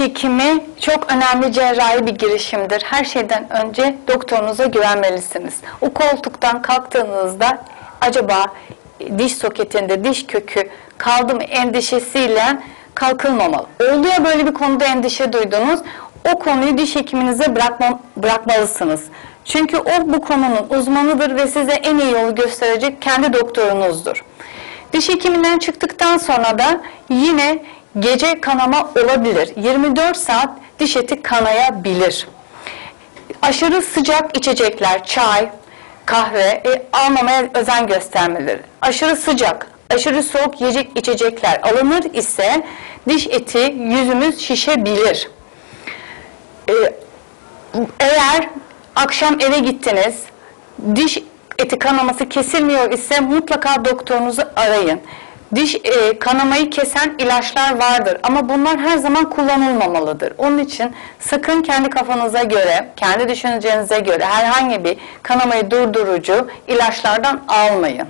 hekimi çok önemli cerrahi bir girişimdir. Her şeyden önce doktorunuza güvenmelisiniz. O koltuktan kalktığınızda acaba diş soketinde diş kökü kaldı mı endişesiyle kalkılmamalı. Oldu ya böyle bir konuda endişe duydunuz, o konuyu diş hekiminize bırakma, bırakmalısınız. Çünkü o bu konunun uzmanıdır ve size en iyi yolu gösterecek kendi doktorunuzdur. Diş hekiminden çıktıktan sonra da yine gece kanama olabilir. 24 saat diş eti kanayabilir. Aşırı sıcak içecekler, çay, kahve e, almamaya özen göstermeleri. Aşırı sıcak, aşırı soğuk yiyecek içecekler alınır ise diş eti yüzümüz şişebilir. Ee, eğer akşam eve gittiniz, diş eti kanaması kesilmiyor ise mutlaka doktorunuzu arayın. Diş e, kanamayı kesen ilaçlar vardır ama bunlar her zaman kullanılmamalıdır. Onun için sakın kendi kafanıza göre, kendi düşüncenize göre herhangi bir kanamayı durdurucu ilaçlardan almayın.